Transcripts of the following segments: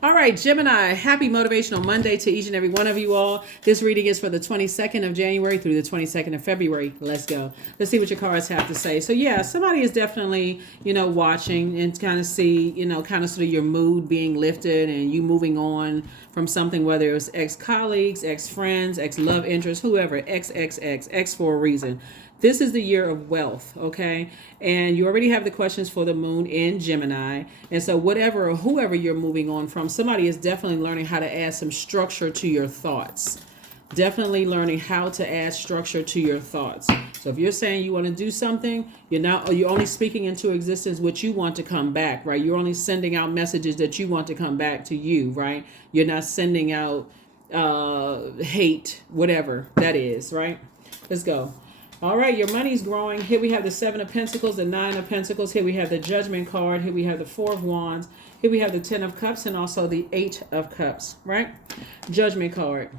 All right, Gemini, happy Motivational Monday to each and every one of you all. This reading is for the 22nd of January through the 22nd of February. Let's go. Let's see what your cards have to say. So, yeah, somebody is definitely, watching and kind of see, kind of sort of your mood being lifted and you moving on from something, whether it was ex-colleagues, ex-friends, ex-love interests, whoever, X for a reason. This is the year of wealth, okay? And you already have the questions for the moon in Gemini. And so whatever or whoever you're moving on from, somebody is definitely learning how to add some structure to your thoughts. Definitely learning how to add structure to your thoughts. So if you're saying you want to do something, you're only speaking into existence what you want to come back, right? You're only sending out messages that you want to come back to you, right? You're not sending out hate, whatever that is, right? Let's go. All right, your money's growing. Here we have the Seven of Pentacles, the Nine of Pentacles. Here we have the Judgment card. Here we have the Four of Wands. Here we have the Ten of Cups and also the Eight of Cups, right? Judgment card.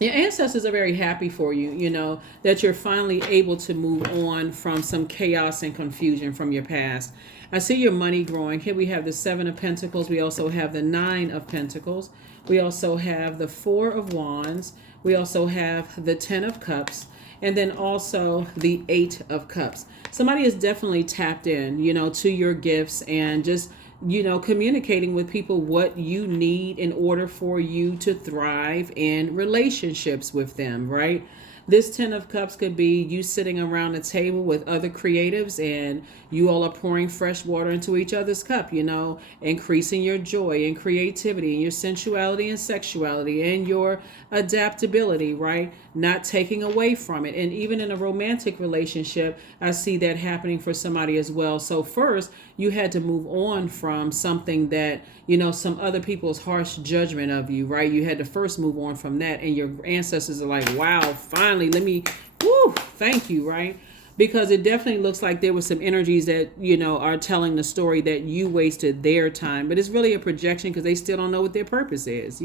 Your ancestors are very happy for you, that you're finally able to move on from some chaos and confusion from your past. I see your money growing. Here we have the Seven of Pentacles. We also have the Nine of Pentacles. We also have the Four of Wands. We also have the Ten of Cups. And then also the Eight of Cups. Somebody is definitely tapped in, to your gifts and just, communicating with people what you need in order for you to thrive in relationships with them, right? This Ten of Cups could be you sitting around a table with other creatives and you all are pouring fresh water into each other's cup, increasing your joy and creativity and your sensuality and sexuality and your adaptability, right? Not taking away from it. And even in a romantic relationship, I see that happening for somebody as well. So first, you had to move on from something that, some other people's harsh judgment of you, right? You had to first move on from that. And your ancestors are like, wow, finally, thank you, right? Because it definitely looks like there were some energies that, are telling the story that you wasted their time. But it's really a projection because they still don't know what their purpose is,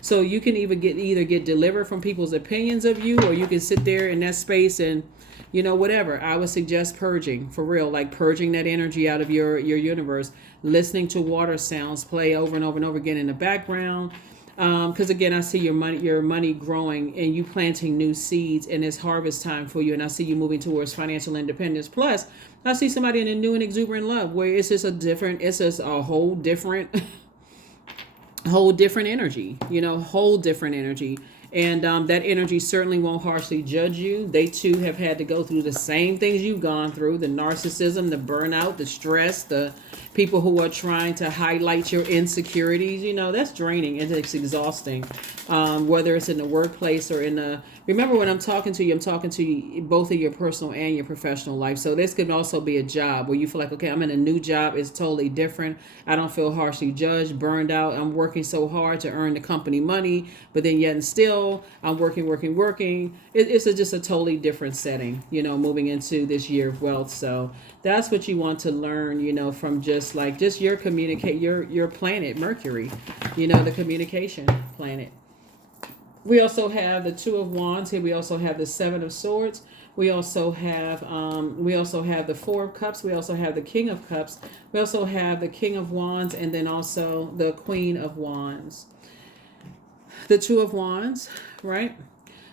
So you can either get delivered from people's opinions of you, or you can sit there in that space and, whatever. I would suggest purging, for real, like purging that energy out of your universe, listening to water sounds play over and over and over again in the background. Because again, I see your money growing and you planting new seeds, and it's harvest time for you. And I see you moving towards financial independence. Plus, I see somebody in a new and exuberant love where it's just a whole different, whole different energy, whole different energy. And that energy certainly won't harshly judge you. They too have had to go through the same things you've gone through: the narcissism, the burnout, the stress, the people who are trying to highlight your insecurities. That's draining and it's exhausting. Whether it's in the workplace or remember when I'm talking to you both in your personal and your professional life. So this could also be a job where you feel like, okay, I'm in a new job. It's totally different. I don't feel harshly judged, burned out. I'm working so hard to earn the company money, but then yet and still I'm working. It's just a totally different setting, moving into this year of wealth. So that's what you want to learn, from just your your planet, Mercury, the communication planet. We also have the Two of Wands. Here we also have the Seven of Swords. We also have the Four of Cups. We also have the King of Cups. We also have the King of Wands, and then also the Queen of Wands. The Two of Wands, right?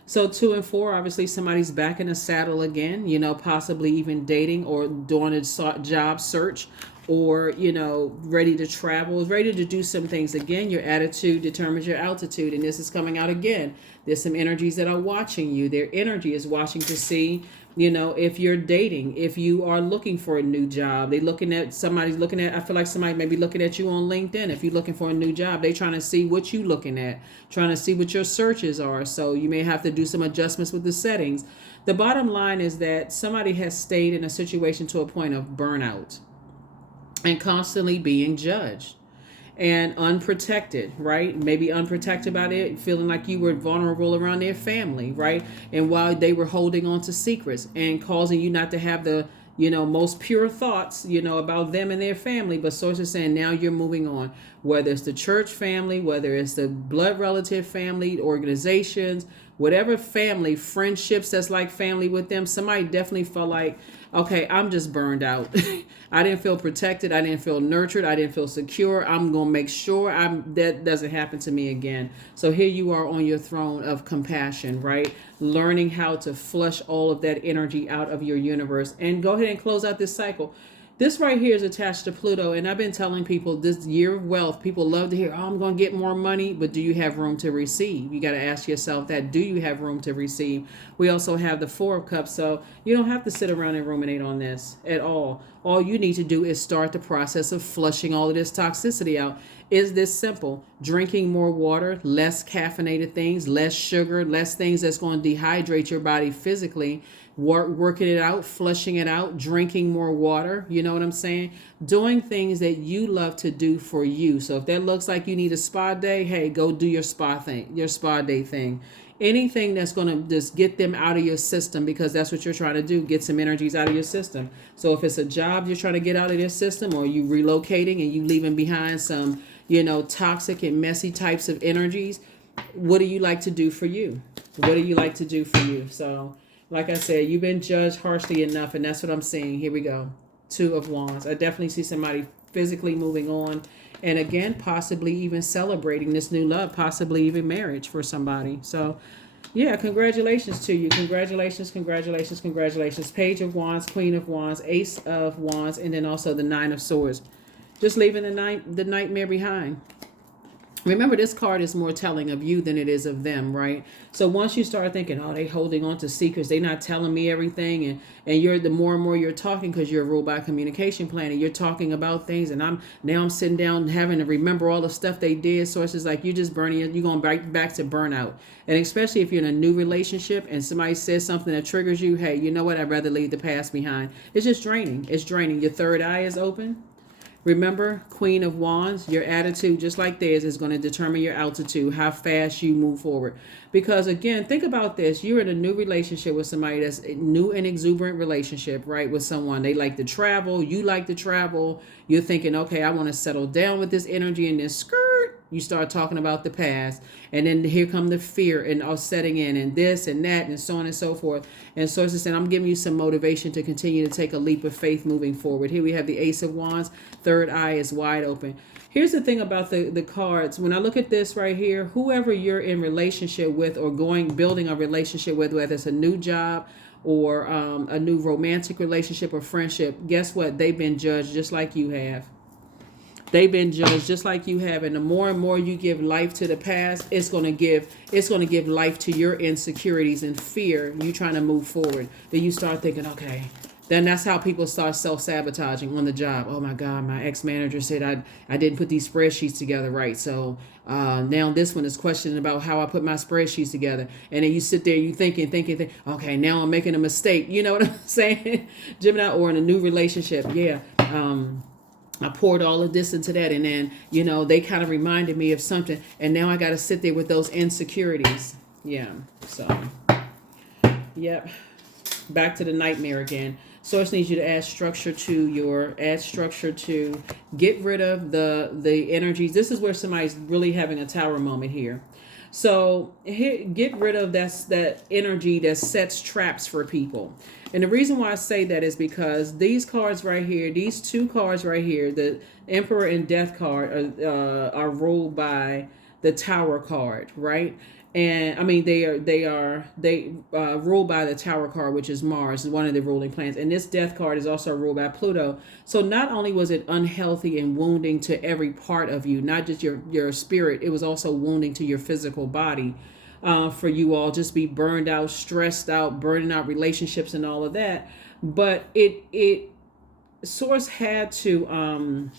So 2 and 4, obviously somebody's back in the saddle again, possibly even dating or doing a job search, or, ready to travel, ready to do some things again. Your attitude determines your altitude. And this is coming out again. There's some energies that are watching you. Their energy is watching to see, if you're dating, if you are looking for a new job. I feel like somebody may be looking at you on LinkedIn. If you're looking for a new job, they're trying to see what you're looking at, trying to see what your searches are. So you may have to do some adjustments with the settings. The bottom line is that somebody has stayed in a situation to a point of burnout and constantly being judged and unprotected, right? Maybe unprotected by it, feeling like you were vulnerable around their family, right? And while they were holding on to secrets and causing you not to have the, most pure thoughts, about them and their family. But sources saying now you're moving on. whether it's the church family, whether it's the blood relative family, organizations, whatever family, friendships that's like family with them. Somebody definitely felt like, okay, I'm just burned out. I didn't feel protected. I didn't feel nurtured. I didn't feel secure. I'm going to make sure that doesn't happen to me again. So here you are on your throne of compassion, right? Learning how to flush all of that energy out of your universe and go ahead and close out this cycle. This right here is attached to Pluto, and I've been telling people this year of wealth, people love to hear, oh, I'm going to get more money, but do you have room to receive? You got to ask yourself that, do you have room to receive? We also have the Four of Cups, so you don't have to sit around and ruminate on this at all. All you need to do is start the process of flushing all of this toxicity out. Is this simple? Drinking more water, less caffeinated things, less sugar, less things that's going to dehydrate your body physically, working it out, flushing it out, drinking more water. You know what I'm saying? Doing things that you love to do for you. So if that looks like you need a spa day, hey, go do your spa day thing. Anything that's going to just get them out of your system, because that's what you're trying to do, get some energies out of your system. So if it's a job you're trying to get out of your system, or you relocating and you leaving behind some, toxic and messy types of energies, what do you like to do for you? What do you like to do for you? So like I said, you've been judged harshly enough, and that's what I'm seeing. Here we go. Two of Wands. I definitely see somebody physically moving on, and again, possibly even celebrating this new love, possibly even marriage for somebody. So yeah, congratulations to you. Congratulations, congratulations, congratulations. Page of Wands, Queen of Wands, Ace of Wands, and then also the Nine of Swords. Just leaving the nightmare behind. Remember, this card is more telling of you than it is of them, right? So once you start thinking, oh, they holding on to secrets, they not telling me everything, and you're the more and more you're talking, because you're ruled by communication plan, and you're talking about things, and I'm sitting down having to remember all the stuff they did. So it's just like you're just burning, you're going back to burnout. And especially if you're in a new relationship and somebody says something that triggers you, hey, you know what? I'd rather leave the past behind. It's just draining. It's draining. Your third eye is open. Remember, Queen of Wands, your attitude, just like theirs, is going to determine your altitude, how fast you move forward. Because again, think about this. You're in a new relationship with somebody that's a new and exuberant relationship, right? With someone. They like to travel. You like to travel. You're thinking, okay, I want to settle down with this energy, and then skirt, you start talking about the past. And then here come the fear and all setting in, and this and that and so on and so forth. And so it's saying, I'm giving you some motivation to continue to take a leap of faith moving forward. Here we have the Ace of Wands. Third eye is wide open. Here's the thing about the cards. When I look at this right here, whoever you're in relationship with or building a relationship with, whether it's a new job or a new romantic relationship or friendship, guess what? They've been judged just like you have. They've been judged just like you have. And the more and more you give life to the past, it's going to give life to your insecurities and fear. You trying to move forward. Then you start thinking, okay, then that's how people start self-sabotaging on the job. Oh my God, my ex-manager said I didn't put these spreadsheets together right. So now this one is questioning about how I put my spreadsheets together. And then you sit there, you thinking, okay, now I'm making a mistake. You know what I'm saying? Gemini, or in a new relationship. Yeah. I poured all of this into that, and then, they kind of reminded me of something, and now I got to sit there with those insecurities. Yeah. So, yep. Back to the nightmare again. Source needs you to add structure to get rid of the energies. This is where somebody's really having a tower moment here. So get rid of that energy that sets traps for people. And the reason why I say that is because these cards right here, these two cards right here, the Emperor and Death card are ruled by the Tower card, right? And I mean, they ruled by the Tower card, which is Mars, one of the ruling planets. And this Death card is also ruled by Pluto. So not only was it unhealthy and wounding to every part of you, not just your spirit, it was also wounding to your physical body. For you all just be burned out, stressed out, burning out relationships and all of that. But it Source had to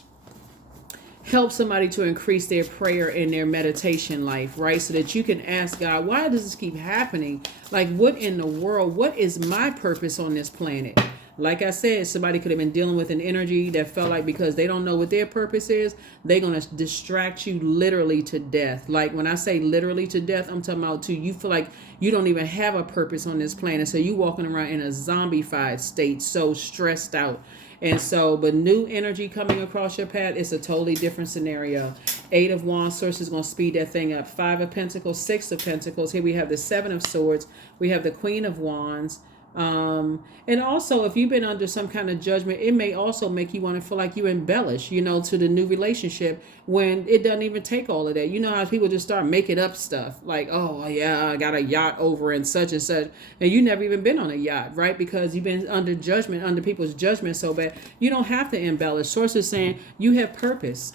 help somebody to increase their prayer and their meditation life, right? So that you can ask God, why does this keep happening? Like, what in the world? What is my purpose on this planet? Like I said, somebody could have been dealing with an energy that felt like because they don't know what their purpose is, they're going to distract you literally to death. Like when I say literally to death, I'm talking about you feel like you don't even have a purpose on this planet. So you walking around in a zombified state, so stressed out. And so, but new energy coming across your path, it's a totally different scenario. 8 of Wands, source is going to speed that thing up. 5 of Pentacles, 6 of Pentacles. Here we have the 7 of Swords. We have the Queen of Wands. And also, if you've been under some kind of judgment, it may also make you want to feel like you embellish, to the new relationship when it doesn't even take all of that. You know how people just start making up stuff like, oh, yeah, I got a yacht over and such, and you never even been on a yacht, right? Because you've been under judgment, under people's judgment so bad. You don't have to embellish. Source is saying you have purpose.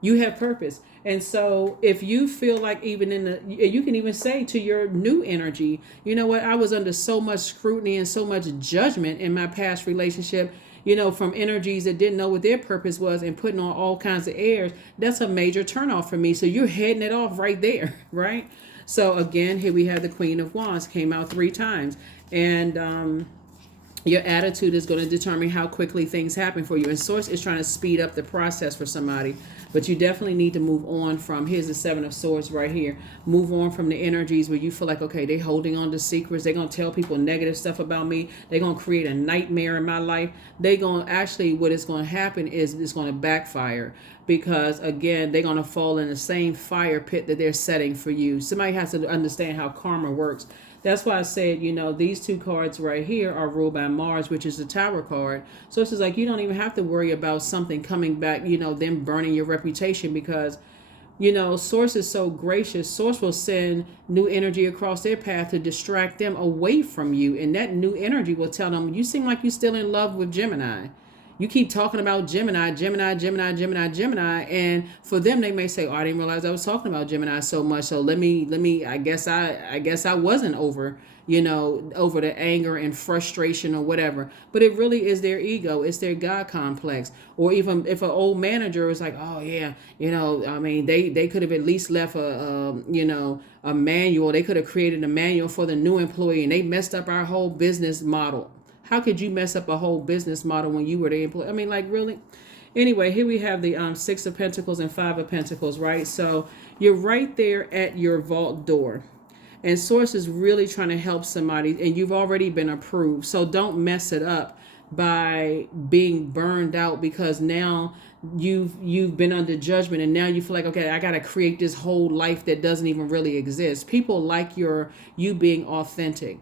You have purpose. And so if you feel like you can even say to your new energy, you know what, I was under so much scrutiny and so much judgment in my past relationship, from energies that didn't know what their purpose was and putting on all kinds of airs. That's a major turnoff for me. So you're heading it off right there, right? So again, here we have the Queen of Wands, came out 3 times. And your attitude is going to determine how quickly things happen for you. And Source is trying to speed up the process for somebody. But you definitely need to move on from, here's the 7 of Swords right here. Move on from the energies where you feel like, okay, they're holding on to secrets. They're going to tell people negative stuff about me. They're going to create a nightmare in my life. They're going to actually, what is going to happen is it's going to backfire. Because again, they're going to fall in the same fire pit that they're setting for you. Somebody has to understand how karma works. That's why I said, these 2 cards right here are ruled by Mars, which is the Tower card. So it's just like you don't even have to worry about something coming back, them burning your reputation because, Source is so gracious. Source will send new energy across their path to distract them away from you. And that new energy will tell them, you seem like you're still in love with Gemini. You keep talking about Gemini. And for them, they may say, oh, I didn't realize I was talking about Gemini so much. So let me, I guess I wasn't over the anger and frustration or whatever. But it really is their ego. It's their God complex. Or even if an old manager is like, oh yeah, they could have at least left a manual. They could have created a manual for the new employee and they messed up our whole business model. How could you mess up a whole business model when you were the employee? Really? Anyway, here we have the 6 of Pentacles and 5 of Pentacles, right? So you're right there at your vault door. And Source is really trying to help somebody, and you've already been approved. So don't mess it up by being burned out because now you've been under judgment and now you feel like, okay, I got to create this whole life that doesn't even really exist. People like you being authentic.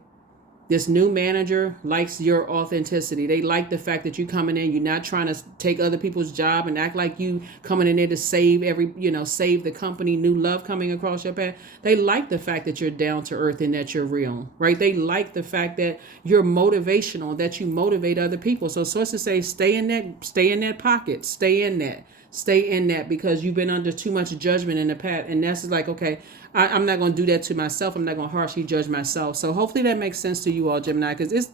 This new manager likes your authenticity. They like the fact that you coming in, you're not trying to take other people's job and act like you coming in there to save save the company, new love coming across your path. They like the fact that you're down to earth and that you're real, right? They like the fact that you're motivational, that you motivate other people. So sources say, stay in that pocket, stay in that because you've been under too much judgment in the past. And that's like, okay, I'm not going to do that to myself. I'm not going to harshly judge myself. So hopefully that makes sense to you all, Gemini, because it's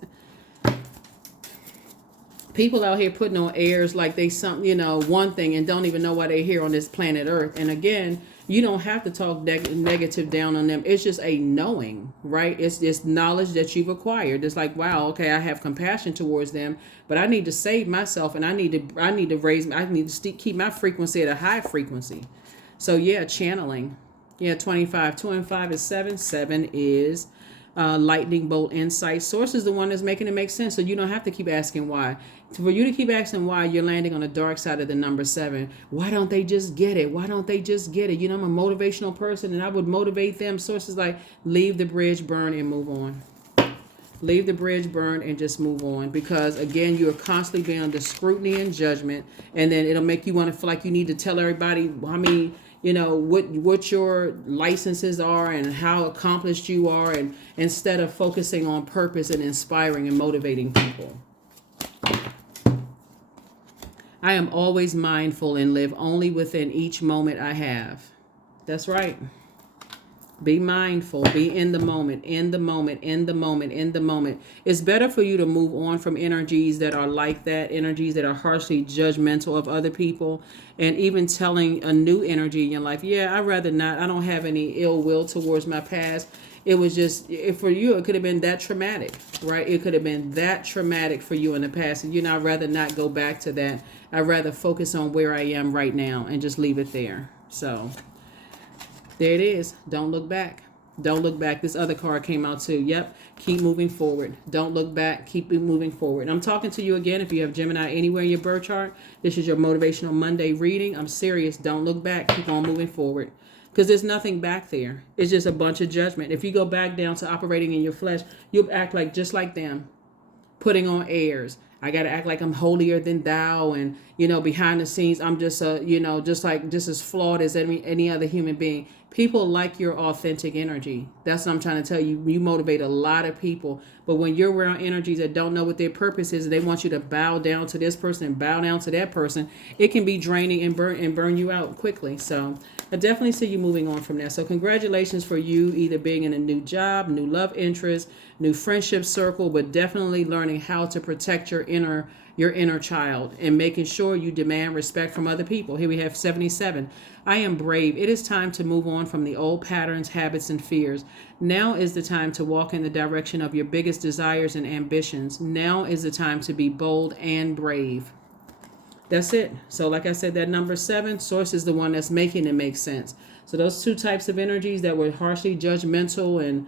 people out here putting on airs like they something, one thing and don't even know why they're here on this planet Earth. And again, you don't have to talk negative down on them. It's just a knowing, right? It's just knowledge that you've acquired. It's like, wow, okay, I have compassion towards them, but I need to save myself and I need to keep my frequency at a high frequency. So yeah, channeling. Yeah, 25. 2 and 5 is 7. 7 is lightning bolt insight. Source is the one that's making it make sense. So you don't have to keep asking why. For you to keep asking why, you're landing on the dark side of the number 7. Why don't they just get it? Why don't they just get it? I'm a motivational person and I would motivate them. Source is like, leave the bridge, burn, and move on. Leave the bridge, burn, and just move on. Because again, you're constantly being under scrutiny and judgment. And then it'll make you want to feel like you need to tell everybody what your licenses are and how accomplished you are, and instead of focusing on purpose and inspiring and motivating people. I am always mindful and live only within each moment I have. That's right. Be mindful, be in the moment, in the moment, in the moment, in the moment. It's better for you to move on from energies that are like that, energies that are harshly judgmental of other people, and even telling a new energy in your life, yeah, I'd rather not, I don't have any ill will towards my past. It was just, for you, it could have been that traumatic, right? It could have been that traumatic for you in the past. And I'd rather not go back to that. I'd rather focus on where I am right now and just leave it there. So there it is. Don't look back. Don't look back. This other card came out too. Yep. Keep moving forward. Don't look back. Keep moving forward. I'm talking to you again. If you have Gemini anywhere in your birth chart, this is your Motivational Monday reading. I'm serious. Don't look back. Keep on moving forward. Because there's nothing back there. It's just a bunch of judgment. If you go back down to operating in your flesh, you'll act like just like them, putting on airs. I got to act like I'm holier than thou. And, behind the scenes, I'm just, just as flawed as any other human being. People like your authentic energy. That's what I'm trying to tell you. You motivate a lot of people. But when you're around energies that don't know what their purpose is, they want you to bow down to this person and bow down to that person, it can be draining and burn you out quickly. So I definitely see you moving on from that. So congratulations for you either being in a new job, new love interest, new friendship circle, but definitely learning how to protect your inner child and making sure you demand respect from other people. Here we have 77. I am brave. It is time to move on from the old patterns, habits, and fears. Now is the time to walk in the direction of your biggest desires and ambitions. Now is the time to be bold and brave. That's it. So like I said, that number 7, source is the one that's making it make sense. So those two types of energies that were harshly judgmental and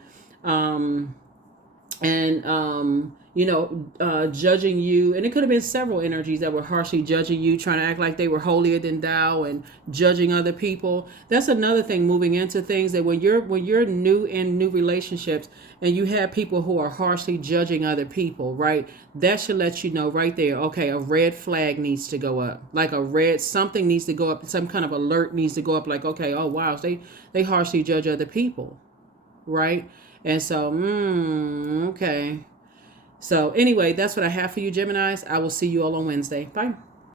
judging you. And it could have been several energies that were harshly judging you, trying to act like they were holier than thou and judging other people. That's another thing, moving into things that when you're new in new relationships and you have people who are harshly judging other people, right? That should let you know right there, okay, a red flag needs to go up. Like something needs to go up, some kind of alert needs to go up, like, okay, oh wow, they harshly judge other people, right? And so, okay. So anyway, that's what I have for you, Geminis. I will see you all on Wednesday. Bye.